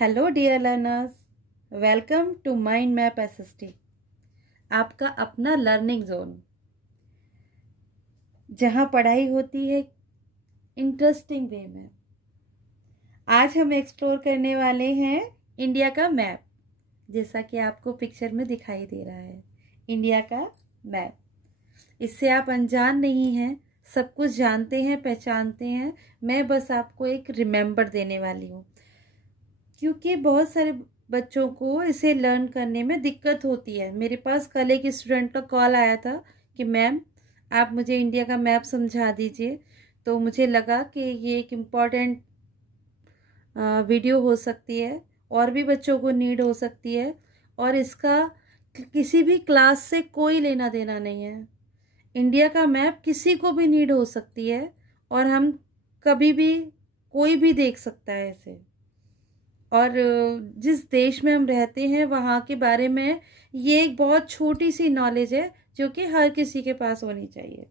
Hello dear learners, welcome to mind map SST, आपका अपना learning zone, जहां पढ़ाई होती है इंटरेस्टिंग वे में। आज हम एक्सप्लोर करने वाले हैं इंडिया का मैप, जैसा कि आपको पिक्चर में दिखाई दे रहा है। इंडिया का मैप, इससे आप अनजान नहीं हैं, सब कुछ जानते हैं, पहचानते हैं। मैं बस आपको एक रिमेंबर देने वाली हूँ, क्योंकि बहुत सारे बच्चों को इसे लर्न करने में दिक्कत होती है। मेरे पास कल एक स्टूडेंट का कॉल आया था कि मैम आप मुझे इंडिया का मैप समझा दीजिए। तो मुझे लगा कि ये एक इम्पॉर्टेंट वीडियो हो सकती है, और भी बच्चों को नीड हो सकती है, और इसका किसी भी क्लास से कोई लेना देना नहीं है। इंडिया का मैप किसी को भी नीड हो सकती है, और हम कभी भी कोई भी देख सकता है इसे। और जिस देश में हम रहते हैं वहाँ के बारे में ये एक बहुत छोटी सी नॉलेज है जो कि हर किसी के पास होनी चाहिए।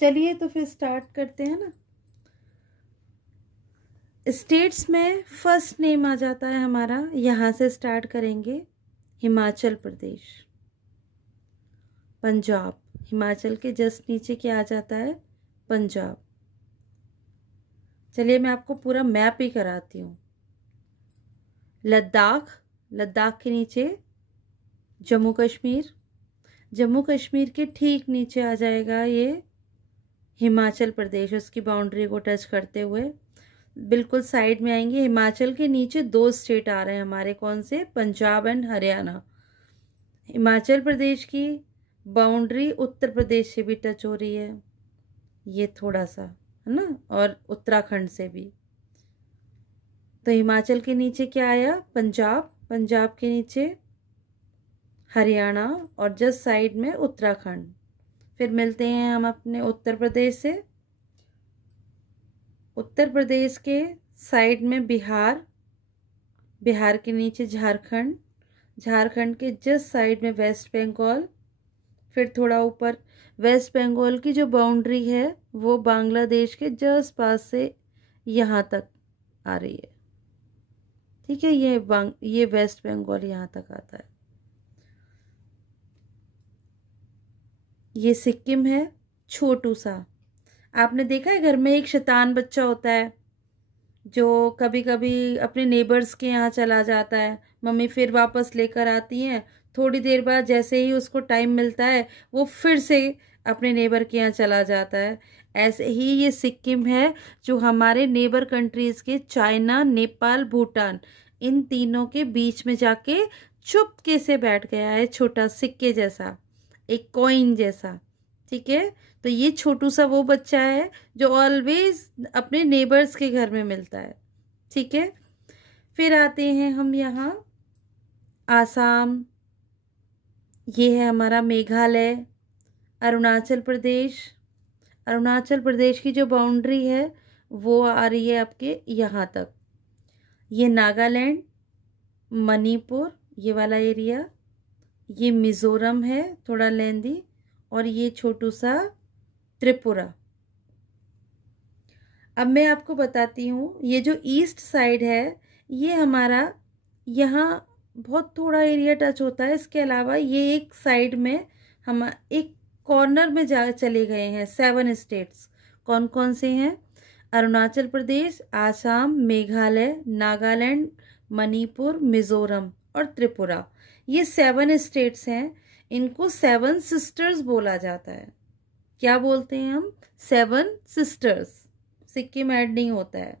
चलिए तो फिर स्टार्ट करते हैं ना। स्टेट्स में फर्स्ट नेम आ जाता है हमारा, यहाँ से स्टार्ट करेंगे। हिमाचल प्रदेश, पंजाब, हिमाचल के जस्ट नीचे क्या आ जाता है? पंजाब। चलिए मैं आपको पूरा मैप ही कराती हूँ। लद्दाख, लद्दाख के नीचे जम्मू कश्मीर, जम्मू कश्मीर के ठीक नीचे आ जाएगा ये हिमाचल प्रदेश, उसकी बाउंड्री को टच करते हुए बिल्कुल साइड में आएंगे। हिमाचल के नीचे दो स्टेट आ रहे हैं हमारे, कौन से? पंजाब एंड हरियाणा। हिमाचल प्रदेश की बाउंड्री उत्तर प्रदेश से भी टच हो रही है, ये थोड़ा सा है ना, और उत्तराखंड से भी। तो हिमाचल के नीचे क्या आया? पंजाब, पंजाब के नीचे हरियाणा, और जस्ट साइड में उत्तराखंड। फिर मिलते हैं हम अपने उत्तर प्रदेश से। उत्तर प्रदेश के साइड में बिहार, बिहार के नीचे झारखंड, झारखंड के जस्ट साइड में वेस्ट बंगाल। फिर थोड़ा ऊपर वेस्ट बंगाल की जो बाउंड्री है वो बांग्लादेश के जस्ट पास से यहाँ तक आ रही है। ठीक है, ये वेस्ट बंगाल यहाँ तक आता है। ये सिक्किम है, छोटू सा। आपने देखा है घर में एक शैतान बच्चा होता है जो कभी कभी अपने नेबर्स के यहाँ चला जाता है, मम्मी फिर वापस लेकर आती हैं। थोड़ी देर बाद जैसे ही उसको टाइम मिलता है वो फिर से अपने नेबर के यहाँ चला जाता है। ऐसे ही ये सिक्किम है, जो हमारे नेबर कंट्रीज के चाइना, नेपाल, भूटान, इन तीनों के बीच में जाके चुपके से बैठ गया है, छोटा सिक्के जैसा, एक कॉइन जैसा। ठीक है, तो ये छोटू सा वो बच्चा है जो ऑलवेज अपने नेबर्स के घर में मिलता है। ठीक है, फिर आते हैं हम यहाँ आसाम, ये है हमारा मेघालय, अरुणाचल प्रदेश। अरुणाचल प्रदेश की जो बाउंड्री है वो आ रही है आपके यहाँ तक। ये नागालैंड, मणिपुर, ये वाला एरिया, ये मिजोरम है थोड़ा लेंदी, और ये छोटू सा त्रिपुरा। अब मैं आपको बताती हूँ, ये जो ईस्ट साइड है ये हमारा यहाँ बहुत थोड़ा एरिया टच होता है। इसके अलावा ये एक साइड में हम एक कॉर्नर में जा चले गए हैं। 7 स्टेट्स कौन कौन से हैं? अरुणाचल प्रदेश, आसाम, मेघालय, नागालैंड, मणिपुर, मिजोरम और त्रिपुरा। ये 7 स्टेट्स हैं। इनको 7 सिस्टर्स बोला जाता है। क्या बोलते हैं हम? 7 सिस्टर्स। सिक्किम ऐड नहीं होता है।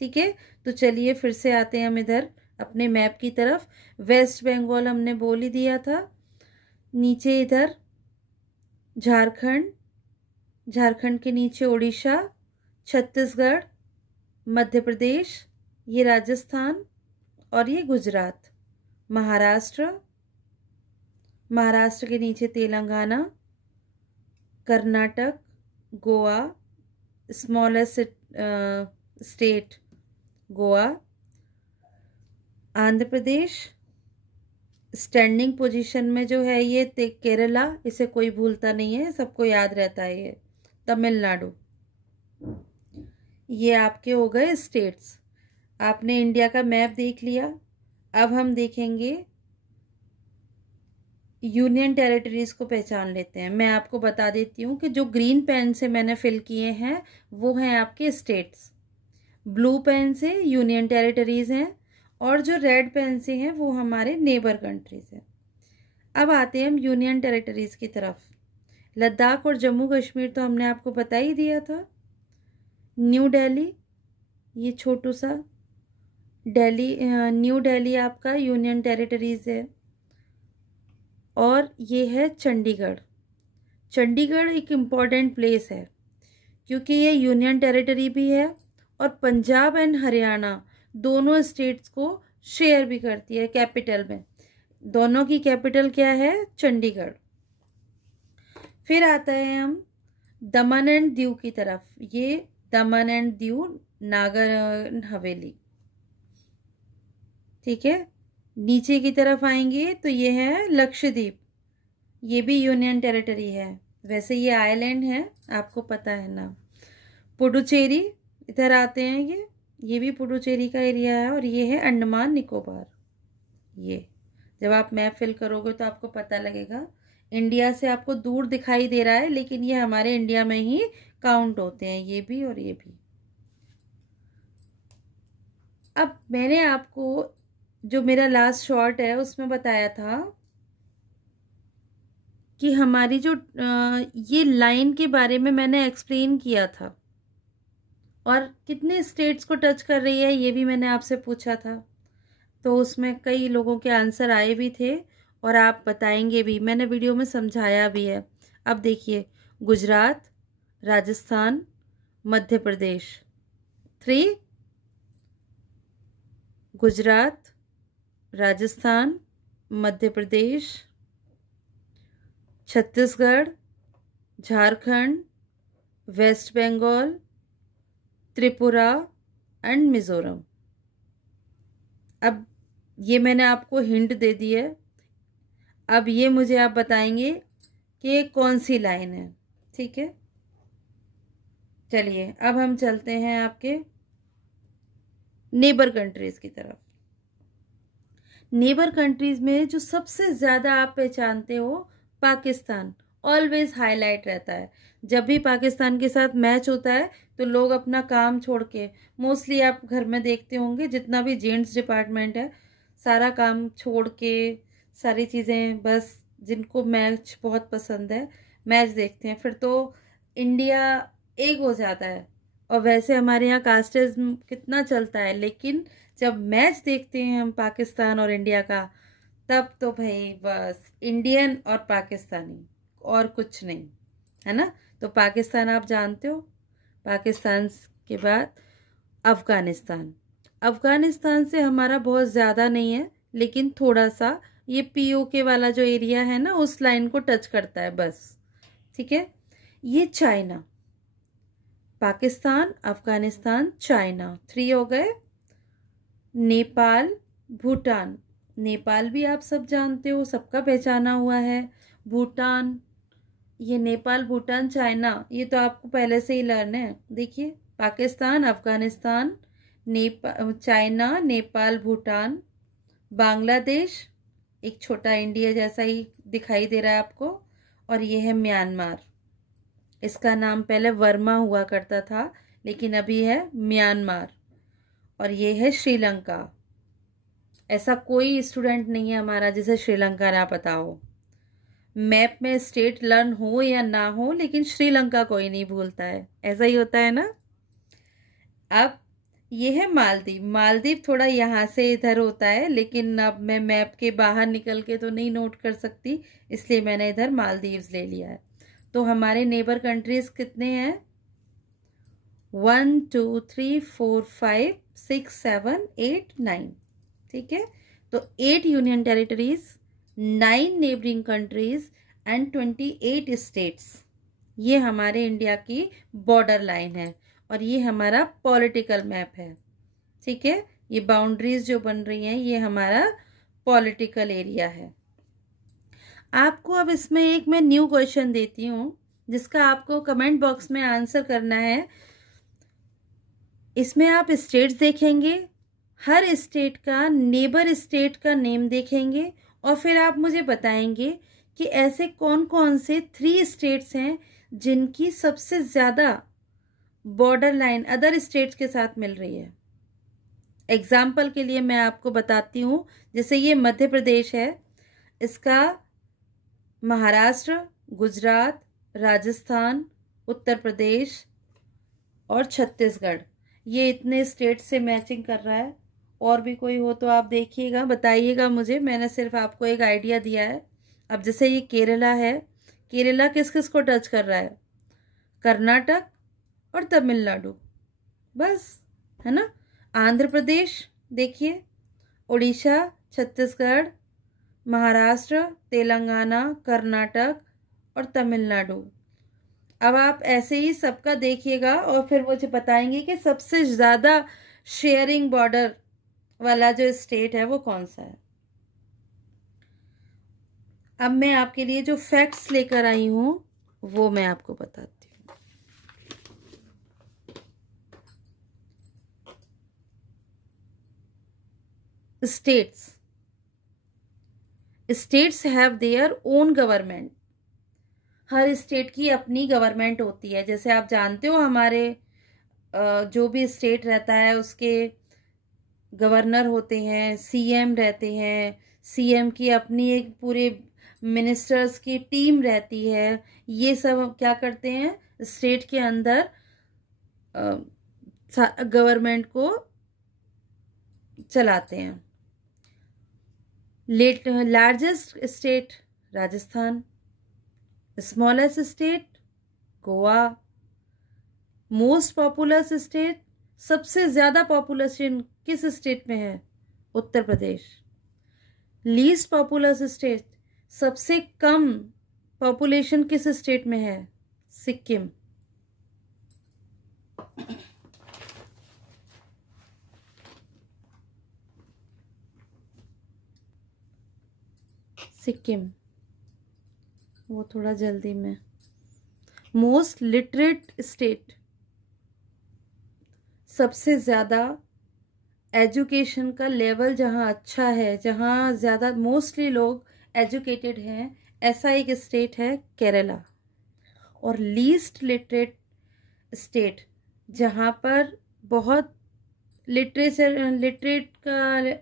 ठीक है, तो चलिए फिर से आते हैं हम इधर अपने मैप की तरफ। वेस्ट बंगाल हमने बोल ही दिया था। नीचे इधर झारखंड, झारखंड के नीचे उड़ीसा, छत्तीसगढ़, मध्य प्रदेश, ये राजस्थान, और ये गुजरात। महाराष्ट्र, महाराष्ट्र के नीचे Telangana, Karnataka, Goa, smallest state Goa, Andhra Pradesh, standing position में जो है ये केरला, इसे कोई भूलता नहीं है, सबको याद रहता है ये, तमिलनाडु। ये आपके हो गए स्टेट्स। आपने इंडिया का मैप देख लिया। अब हम देखेंगे यूनियन टेरिटरीज को पहचान लेते हैं। मैं आपको बता देती हूँ कि जो ग्रीन पेन से मैंने फिल किए हैं वो हैं आपके स्टेट्स, ब्लू पेन से यूनियन टेरिटरीज हैं, और जो रेड पेन से हैं वो हमारे नेबर कंट्रीज हैं। अब आते हैं हम यूनियन टेरिटरीज की तरफ। लद्दाख और जम्मू कश्मीर तो हमने आपको बता ही दिया था। न्यू दिल्ली, ये छोटू सा दिल्ली, न्यू दिल्ली आपका यूनियन टेरिटरीज है। और ये है चंडीगढ़। चंडीगढ़ एक इम्पॉर्टेंट प्लेस है क्योंकि ये यूनियन टेरिटरी भी है और पंजाब एंड हरियाणा दोनों स्टेट्स को शेयर भी करती है कैपिटल में। दोनों की कैपिटल क्या है? चंडीगढ़। फिर आता है हम दमन एंड दीव की तरफ। ये दमन एंड दीव, नागर हवेली, ठीक है। नीचे की तरफ आएंगे तो ये है लक्षद्वीप, ये भी यूनियन टेरिटरी है, वैसे ये आइलैंड है, आपको पता है ना। पुडुचेरी, इधर आते हैं, ये भी पुडुचेरी का एरिया है। और ये है अंडमान निकोबार। ये जब आप मैप फिल करोगे तो आपको पता लगेगा। इंडिया से आपको दूर दिखाई दे रहा है लेकिन ये हमारे इंडिया में ही काउंट होते हैं, ये भी और ये भी। अब मैंने आपको जो मेरा लास्ट शॉर्ट है उसमें बताया था कि हमारी जो ये लाइन के बारे में मैंने एक्सप्लेन किया था और कितने स्टेट्स को टच कर रही है ये भी मैंने आपसे पूछा था। तो उसमें कई लोगों के आंसर आए भी थे और आप बताएंगे भी, मैंने वीडियो में समझाया भी है। अब देखिए, गुजरात, राजस्थान, मध्य प्रदेश। 3, Gujarat, Rajasthan, Madhya Pradesh, Chhattisgarh, Jharkhand, waste Bengal, Tripura and Mizoram. अब ये मैंने आपको हिंट दे दी है। अब ये मुझे आप बताएंगे कि कौन सी लाइन है, ठीक है। चलिए अब हम चलते हैं आपके नेबर कंट्रीज की तरफ। नेबर कंट्रीज में जो सबसे ज़्यादा आप पहचानते हो, पाकिस्तान ऑलवेज हाईलाइट रहता है। जब भी पाकिस्तान के साथ मैच होता है तो लोग अपना काम छोड़ के, मोस्टली आप घर में देखते होंगे जितना भी जेंट्स डिपार्टमेंट है सारा काम छोड़ के, सारी चीज़ें, बस जिनको मैच बहुत पसंद है मैच देखते हैं। फिर तो इंडिया एक हो जाता है। और वैसे हमारे यहाँ कास्टिज्म कितना चलता है, लेकिन जब मैच देखते हैं हम पाकिस्तान और इंडिया का, तब तो भाई बस इंडियन और पाकिस्तानी और कुछ नहीं, है ना। तो पाकिस्तान आप जानते हो। पाकिस्तान के बाद अफगानिस्तान। अफगानिस्तान से हमारा बहुत ज़्यादा नहीं है लेकिन थोड़ा सा ये पीओके वाला जो एरिया है ना उस लाइन को टच करता है बस, ठीक है। ये चाइना, पाकिस्तान, अफगानिस्तान, चाइना, 3 हो गए। नेपाल, भूटान। नेपाल भी आप सब जानते हो, सबका पहचाना हुआ है। भूटान, ये नेपाल, भूटान, चाइना, ये तो आपको पहले से ही लर्न है। देखिए, पाकिस्तान, अफगानिस्तान, चाइना, नेपाल, भूटान, बांग्लादेश, एक छोटा इंडिया जैसा ही दिखाई दे रहा है आपको, और ये है म्यांमार। इसका नाम पहले वर्मा हुआ करता था लेकिन अभी है म्यांमार। और ये है श्रीलंका। ऐसा कोई स्टूडेंट नहीं है हमारा जिसे श्रीलंका ना पता हो। मैप में स्टेट लर्न हो या ना हो लेकिन श्रीलंका कोई नहीं भूलता है, ऐसा ही होता है ना। अब ये है मालदीव। मालदीव थोड़ा यहाँ से इधर होता है लेकिन अब मैं मैप के बाहर निकल के तो नहीं नोट कर सकती, इसलिए मैंने इधर मालदीव्स ले लिया है। तो हमारे नेबर कंट्रीज कितने हैं? 1 2 3 4 5 6 7 8 9, ठीक है। तो 8 union territories, 9 neighbouring countries and 28 states. ये हमारे इंडिया की बॉर्डर लाइन है और ये हमारा पॉलिटिकल मैप है, ठीक है। ये बाउंड्रीज जो बन रही हैं ये हमारा पॉलिटिकल एरिया है। आपको अब इसमें एक मैं न्यू क्वेश्चन देती हूँ जिसका आपको कमेंट बॉक्स में आंसर करना है। इसमें आप स्टेट्स देखेंगे हर स्टेट का नेबर स्टेट का नेम देखेंगे और फिर आप मुझे बताएंगे कि ऐसे कौन कौन से 3 स्टेट्स हैं जिनकी सबसे ज़्यादा बॉर्डर लाइन अदर स्टेट्स के साथ मिल रही है। एग्जाम्पल के लिए मैं आपको बताती हूँ, जैसे ये मध्य प्रदेश है, इसका महाराष्ट्र, गुजरात, राजस्थान, उत्तर प्रदेश और छत्तीसगढ़, ये इतने स्टेट से मैचिंग कर रहा है। और भी कोई हो तो आप देखिएगा, बताइएगा मुझे, मैंने सिर्फ आपको एक आइडिया दिया है। अब जैसे ये केरला है, केरला किस किस को टच कर रहा है? कर्नाटक और तमिलनाडु, बस, है ना। आंध्र प्रदेश देखिए, उड़ीसा, छत्तीसगढ़, महाराष्ट्र, तेलंगाना, कर्नाटक और तमिलनाडु। अब आप ऐसे ही सबका देखिएगा और फिर मुझे बताएंगे कि सबसे ज़्यादा शेयरिंग बॉर्डर वाला जो स्टेट है वो कौन सा है। अब मैं आपके लिए जो फैक्ट्स लेकर आई हूं वो मैं आपको बताती हूँ। States have their own government. Her state की अपनी गवर्नमेंट होती है। जैसे आप जानते हो, हमारे जो भी स्टेट रहता है उसके गवर्नर होते हैं, सीएम रहते हैं, सीएम की अपनी एक पूरे मिनिस्टर्स की टीम रहती है। ये सब क्या करते हैं, स्टेट के अंदर गवर्नमेंट को चलाते हैं। Largest state Rajasthan, smallest state Goa, most populous state, सबसे ज्यादा पॉपुलेशन किस स्टेट में है? Uttar Pradesh. Least populous state, सबसे कम पॉपुलेशन किस स्टेट में है? सिक्किम। सिक्किम, वो थोड़ा जल्दी में। मोस्ट लिटरेट स्टेट, सबसे ज़्यादा एजुकेशन का लेवल जहाँ अच्छा है, जहाँ ज़्यादा मोस्टली लोग एजुकेटेड हैं, ऐसा एक स्टेट है केरला। और लीस्ट लिटरेट स्टेट, जहाँ पर बहुत लिटरेट का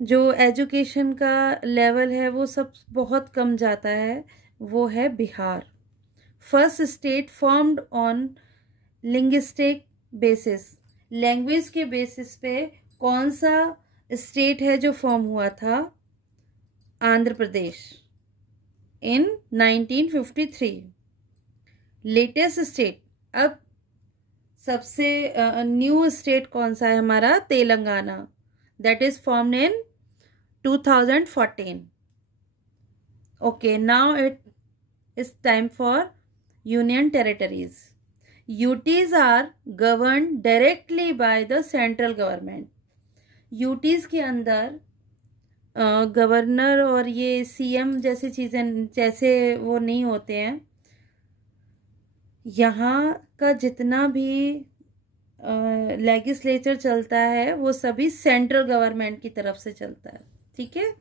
जो एजुकेशन का लेवल है वो सब बहुत कम जाता है, वो है Bihar. First state formed on linguistic basis, language के बेसिस पे कौन सा स्टेट है जो फॉर्म हुआ था? आंध्र प्रदेश इन 1953। लेटेस्ट स्टेट, अब सबसे न्यू स्टेट कौन सा है हमारा? Telangana, that is formed in 2014। Okay, now it is time for union territories. UTs are governed directly by the central government. UTs के अंदर गवर्नर और ये सीएम जैसी चीज़ें जैसे वो नहीं होते हैं। यहाँ का जितना भी लेजिस्लेचर चलता है वो सभी सेंट्रल गवर्नमेंट की तरफ से चलता है, ठीक है।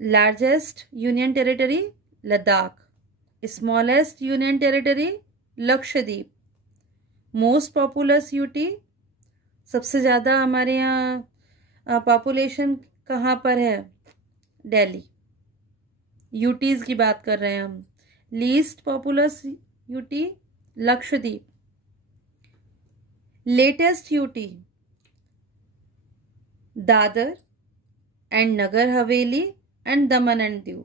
Largest union territory Ladakh, smallest union territory Lakshadweep, most populous UT, सबसे ज़्यादा हमारे यहाँ पॉपुलेशन कहाँ पर है? दिल्ली। यूटीज़ की बात कर रहे हैं हम। Least populous UT Lakshadweep. Latest UT Dadra and Nagar Haveli and Daman and Diu.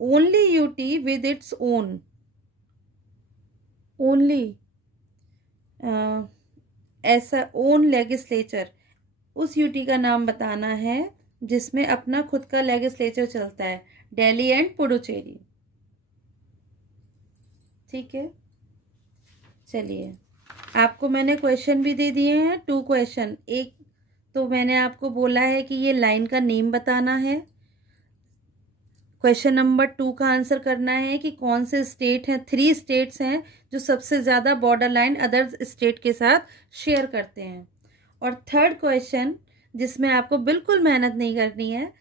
Only UT with its own, only ऐसा ओन लेजिस्लेचर, उस यूटी का नाम बताना है जिसमें अपना खुद का लेजिस्लेचर चलता है। दिल्ली एंड पुडुचेरी, ठीक है। चलिए, आपको मैंने क्वेश्चन भी दे दिए हैं, 2 क्वेश्चन। एक तो मैंने आपको बोला है कि ये लाइन का नेम बताना है। क्वेश्चन नंबर 2 का आंसर करना है कि कौन से स्टेट हैं, 3 स्टेट्स हैं जो सबसे ज़्यादा बॉर्डर लाइन अदर स्टेट के साथ शेयर करते हैं। और थर्ड क्वेश्चन जिसमें आपको बिल्कुल मेहनत नहीं करनी है,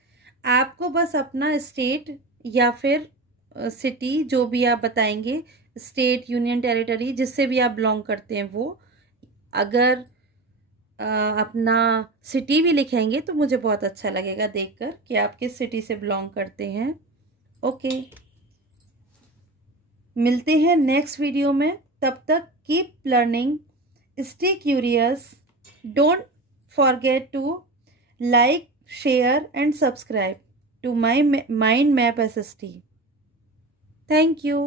आपको बस अपना स्टेट या फिर सिटी जो भी आप बताएंगे, स्टेट, यूनियन टेरिटरी, जिससे भी आप बिलोंग करते हैं वो, अगर अपना सिटी भी लिखेंगे तो मुझे बहुत अच्छा लगेगा देखकर कि आप किस सिटी से बिलोंग करते हैं। ओके, मिलते हैं नेक्स्ट वीडियो में। तब तक keep learning, stay curious, don't forget to like, share and subscribe to my mind map SST. Thank you.